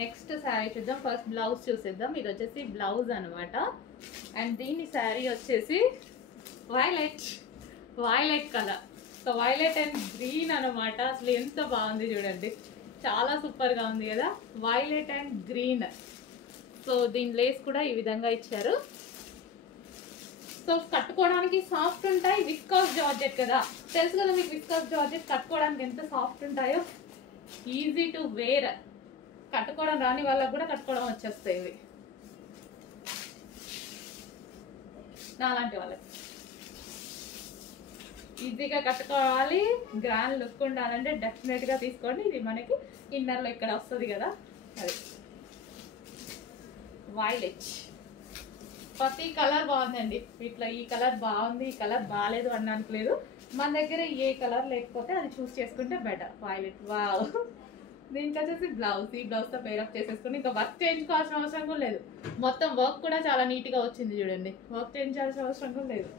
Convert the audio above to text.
Next sari చూద్దాం. First blouse చూసేద్దాం. ఇది వచ్చేసి బ్లౌజ్ అనమాట. అండ్ దీని శారీ వచ్చేసి violet colour. So violet and green అనమాట. అసలు ఎంత బాగుంది చూడండి, చాలా సూపర్గా ఉంది కదా, వైలెట్ అండ్ గ్రీన్. సో దీని లేస్ కూడా ఈ విధంగా ఇచ్చారు. సో కట్టుకోవడానికి సాఫ్ట్ ఉంటాయి, విస్కాస్ జార్జెట్ కదా, తెలుసు కదా మీకు విస్కాస్ జార్జెట్ కట్టుకోవడానికి ఎంత సాఫ్ట్ ఉంటాయో. ఈజీ టు వేర్, కట్టుకోవడం రాని వాళ్ళకు కూడా కట్టుకోవడం వచ్చేస్తాయి ఇవి, నాలాంటి వాళ్ళకి ఈజీగా కట్టుకోవాలి. గ్రాండ్ లుక్ ఉండాలంటే డెఫినెట్గా తీసుకోండి. ఇది మనకి ఇన్నర్లో ఇక్కడ వస్తుంది కదా, అది వైలెట్. ప్రతి కలర్ బాగుందండి వీటిలో. ఈ కలర్ బాగుంది, ఈ కలర్ బాగాలేదు అనడానికి లేదు. మన దగ్గర ఏ కలర్ లేకపోతే అది చూస్ చేసుకుంటే బెటర్. Violet wow. దీనికి వచ్చేసి బ్లౌజ్, ఈ బ్లౌజ్తో పేరప్ చేసేసుకుని ఇంకా వర్క్ చేయించుకోవాల్సిన అవసరం కూడా లేదు. మొత్తం వర్క్ కూడా చాలా నీట్గా వచ్చింది చూడండి, వర్క్ చేయించాల్సిన అవసరం కూడా లేదు.